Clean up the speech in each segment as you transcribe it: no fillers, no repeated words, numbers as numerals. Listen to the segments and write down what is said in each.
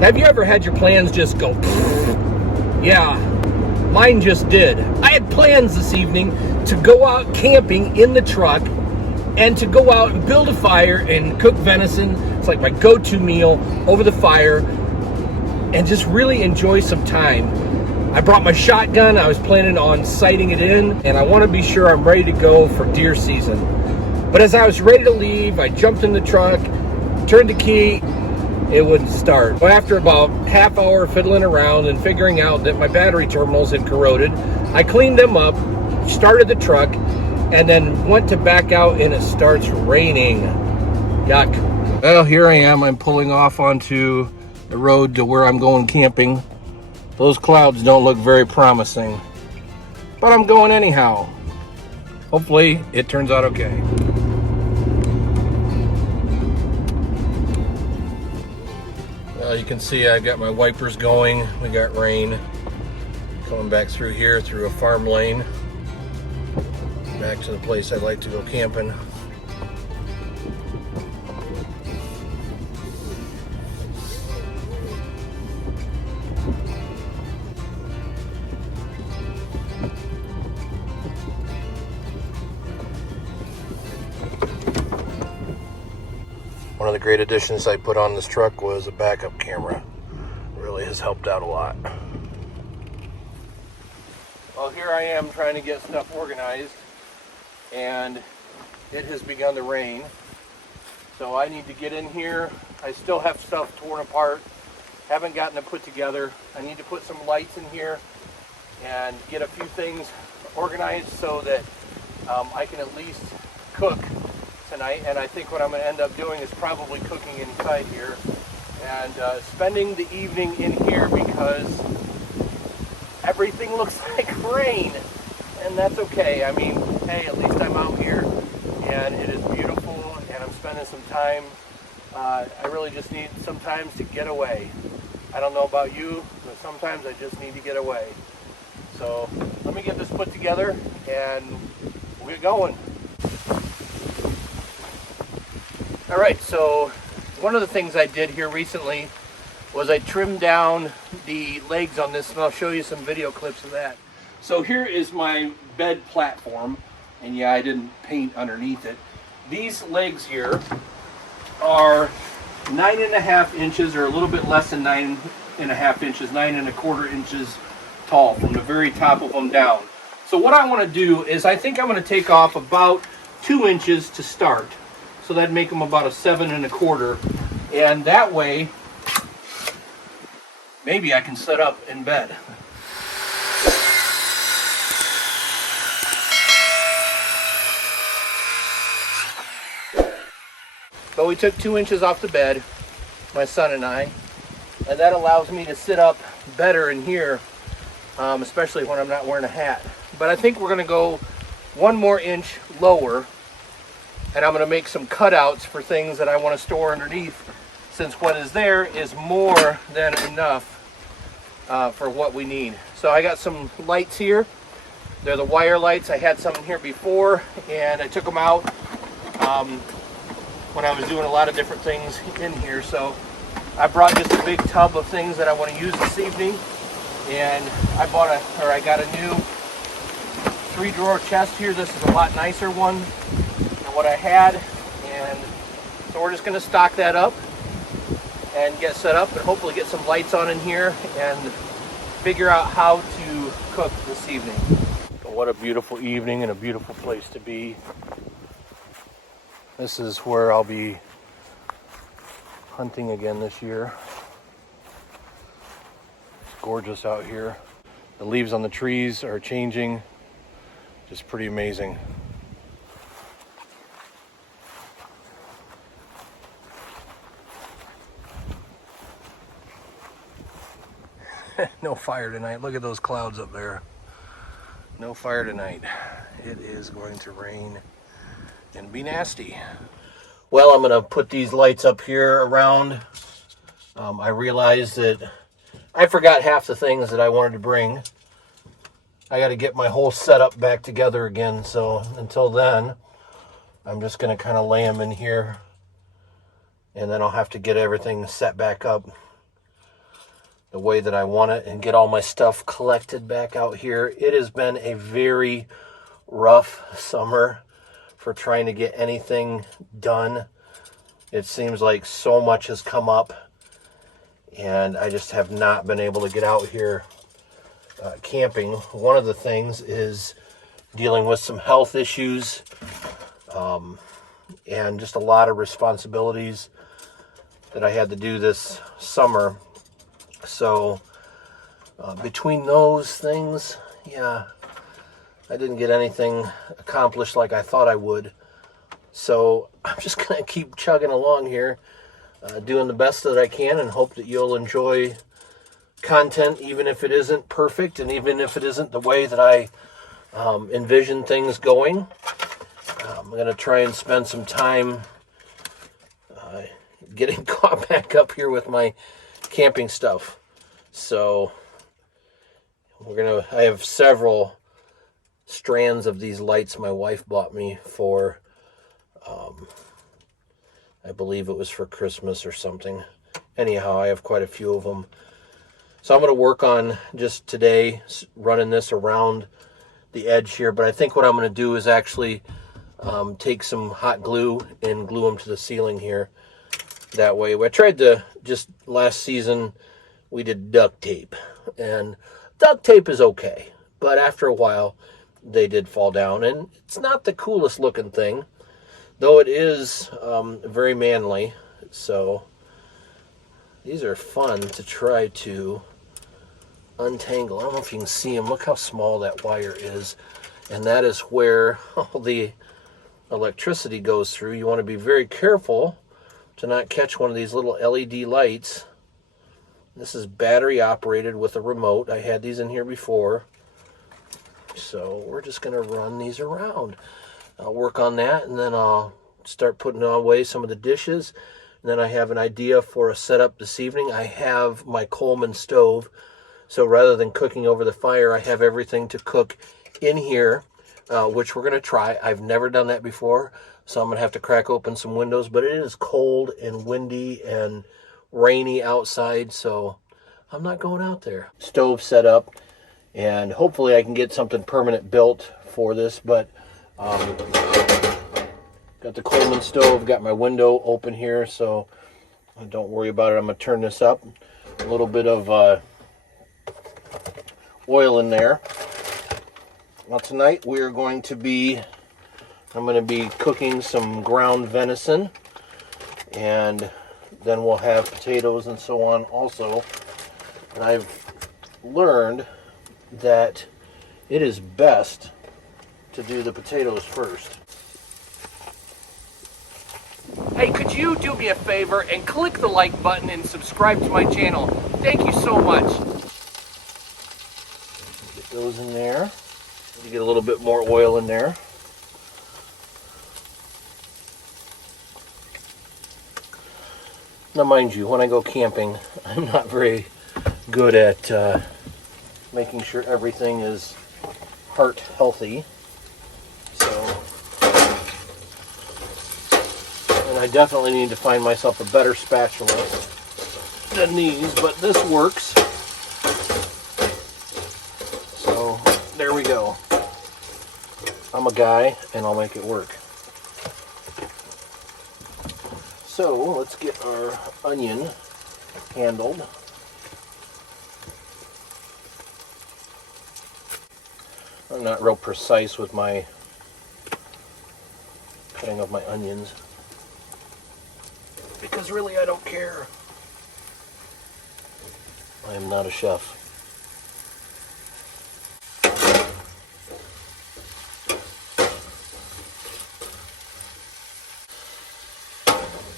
Have you ever had your plans just go? Yeah, mine just did. I had plans this evening to go out camping in the truck and to go out and build a fire and cook venison. It's like my go-to meal over the fire and just really enjoy some time. I brought my shotgun. I was planning on sighting it in, and I want to be sure I'm ready to go for deer season. But as I was ready to leave, I jumped in the truck, turned the key, it wouldn't start. Well, after about half hour fiddling around and figuring out that my battery terminals had corroded, I cleaned them up, started the truck, and then went to back out, and it starts raining. Yuck. Well, here I am. I'm pulling off onto the road to where I'm going camping. Those clouds don't look very promising, but I'm going anyhow. Hopefully it turns out okay. Well, you can see I've got my wipers going. We got rain coming back through here through a farm lane back to the place I'd like to go camping. One of the great additions I put on this truck was a backup camera. It really has helped out a lot. Well, here I am trying to get stuff organized, and it has begun to rain. So I need to get in here. I still have stuff torn apart. Haven't gotten it put together. I need to put some lights in here and get a few things organized so that I can at least cook tonight. And I think what I'm going to end up doing is probably cooking inside here and spending the evening in here because everything looks like rain, and that's okay. I mean, hey, at least I'm out here and it is beautiful and I'm spending some time. I really just need sometimes to get away. I don't know about you, but sometimes I just need to get away. So let me get this put together and we'll get going. All right, so one of the things I did here recently was I trimmed down the legs on this, and I'll show you some video clips of that. So here is my bed platform, and yeah, I didn't paint underneath it. These legs here are 9.5 inches, or a little bit less than 9.5 inches, 9.25 inches tall from the very top of them down. So what I want to do is I think I'm going to take off about 2 inches to start. So that'd make them about a 7.25, and that way maybe I can set up in bed. So we took 2 inches off the bed, my son and I, and that allows me to sit up better in here, especially when I'm not wearing a hat. But I think we're going to go 1 more inch lower, and I'm going to make some cutouts for things that I want to store underneath, since what is there is more than enough for what we need. So I got some lights here. They're the wire lights. I had some in here before, and I took them out when I was doing a lot of different things in here. So I brought just a big tub of things that I want to use this evening, and I got a new 3-drawer chest here. This is a lot nicer one what I had, and so we're just going to stock that up and get set up and hopefully get some lights on in here and figure out how to cook this evening. But what a beautiful evening and a beautiful place to be. This is where I'll be hunting again this year. It's gorgeous out here. The leaves on the trees are changing. Just pretty amazing. No fire tonight. Look at those clouds up there. No fire tonight. It is going to rain and be nasty. Well, I'm going to put these lights up here around. I realized that I forgot half the things that I wanted to bring. I got to get my whole setup back together again. So until then, I'm just going to kind of lay them in here. And then I'll have to get everything set back up the way that I want it and get all my stuff collected back out here. It has been a very rough summer for trying to get anything done. It seems like so much has come up, and I just have not been able to get out here camping. One of the things is dealing with some health issues and just a lot of responsibilities that I had to do this summer. So between those things, yeah, I didn't get anything accomplished like I thought I would. So I'm just going to keep chugging along here, doing the best that I can, and hope that you'll enjoy content, even if it isn't perfect and even if it isn't the way that I envision things going. I'm going to try and spend some time getting caught back up here with my camping stuff. So I have several strands of these lights my wife bought me for, I believe it was for Christmas or something. Anyhow, I have quite a few of them. So I'm going to work on just today running this around the edge here, but I think what I'm going to do is actually take some hot glue and glue them to the ceiling here. That way, I tried to, just last season, we did duct tape, and duct tape is okay, but after a while, they did fall down, and it's not the coolest looking thing, though it is very manly. So these are fun to try to untangle. I don't know if you can see them. Look how small that wire is, and that is where all the electricity goes through. You want to be very careful to not catch one of these little LED lights. This is battery operated with a remote. I had these in here before. So we're just going to run these around. I'll work on that, and then I'll start putting away some of the dishes. And then I have an idea for a setup this evening. I have my Coleman stove. So rather than cooking over the fire, I have everything to cook in here, which we're going to try. I've never done that before, so I'm going to have to crack open some windows. But it is cold and windy and rainy outside, so I'm not going out there. Stove set up, and hopefully I can get something permanent built for this. But got the Coleman stove, got my window open here, so don't worry about it. I'm going to turn this up. A little bit of oil in there. Now tonight I'm going to be cooking some ground venison, and then we'll have potatoes and so on also. And I've learned that it is best to do the potatoes first. Hey, could you do me a favor and click the like button and subscribe to my channel? Thank you so much. Get those in there. You get a little bit more oil in there. Now, mind you, when I go camping, I'm not very good at making sure everything is heart healthy. So, and I definitely need to find myself a better spatula than these, but this works. So, there we go. I'm a guy, and I'll make it work. So let's get our onion handled. I'm not real precise with my cutting of my onions, because really I don't care. I am not a chef.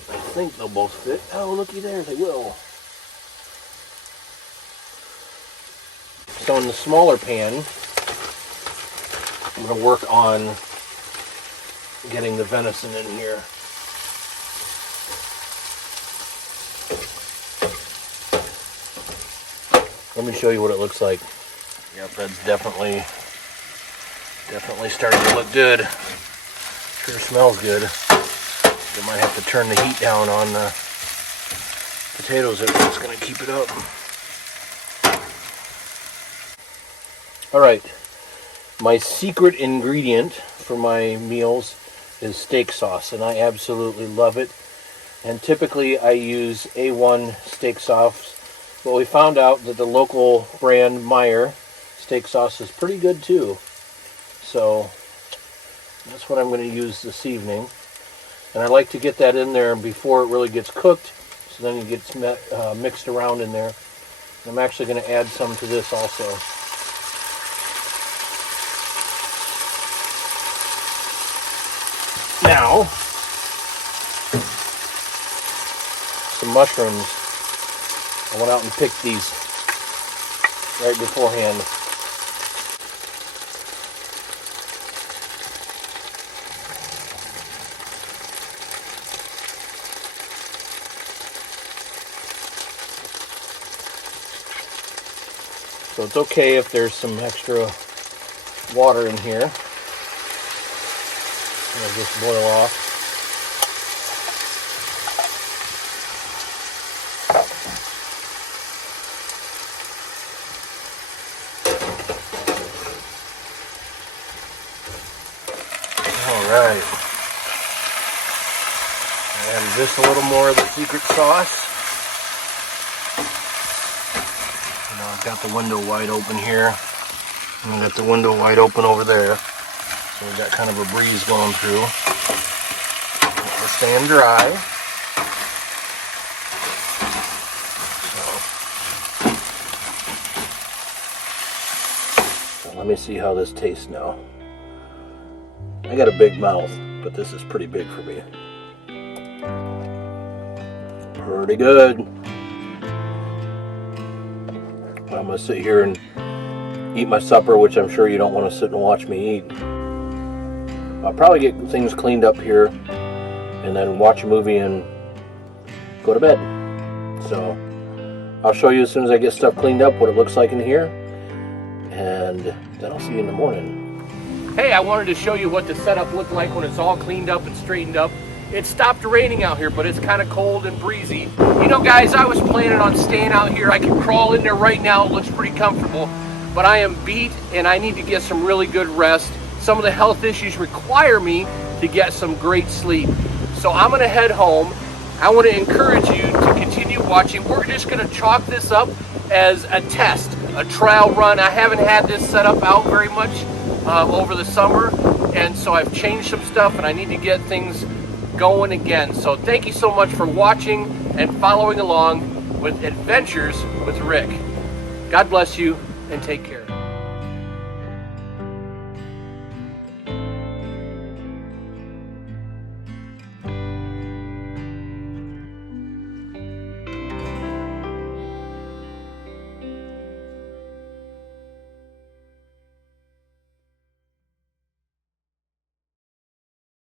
I think they'll both fit. Oh, looky there, they will. So in the smaller pan, I'm going to work on getting the venison in here. Let me show you what it looks like. Yep, that's definitely starting to look good. Sure smells good. I might have to turn the heat down on the potatoes if it's going to keep it up. All right, my secret ingredient for my meals is steak sauce, and I absolutely love it. And typically I use A1 steak sauce, but we found out that the local brand Meyer steak sauce is pretty good too. So that's what I'm going to use this evening. And I like to get that in there before it really gets cooked, so then it gets mixed around in there. I'm actually going to add some to this also. Now, some mushrooms. I went out and picked these right beforehand. So it's okay if there's some extra water in here. It'll just boil off. Alright. And just a little more of the secret sauce. You know, I've got the window wide open here. And I've got the window wide open over there. So we've got kind of a breeze going through. We're staying dry. So let me see how this tastes now. I got a big mouth, but this is pretty big for me. Pretty good. I'm going to sit here and eat my supper, which I'm sure you don't want to sit and watch me eat. I'll probably get things cleaned up here and then watch a movie and go to bed. So I'll show you as soon as I get stuff cleaned up what it looks like in here, and then I'll see you in the morning. Hey, I wanted to show you what the setup looked like when it's all cleaned up and straightened up. It stopped raining out here, but it's kind of cold and breezy. You know, guys, I was planning on staying out here. I can crawl in there right now. It looks pretty comfortable, but I am beat and I need to get some really good rest. Some of the health issues require me to get some great sleep. So I'm gonna head home. I want to encourage you to continue watching. We're just gonna chalk this up as a test, a trial run. I haven't had this set up out very much over the summer, and so I've changed some stuff and I need to get things going again. So thank you so much for watching and following along with Adventures with Rick. God bless you and take care.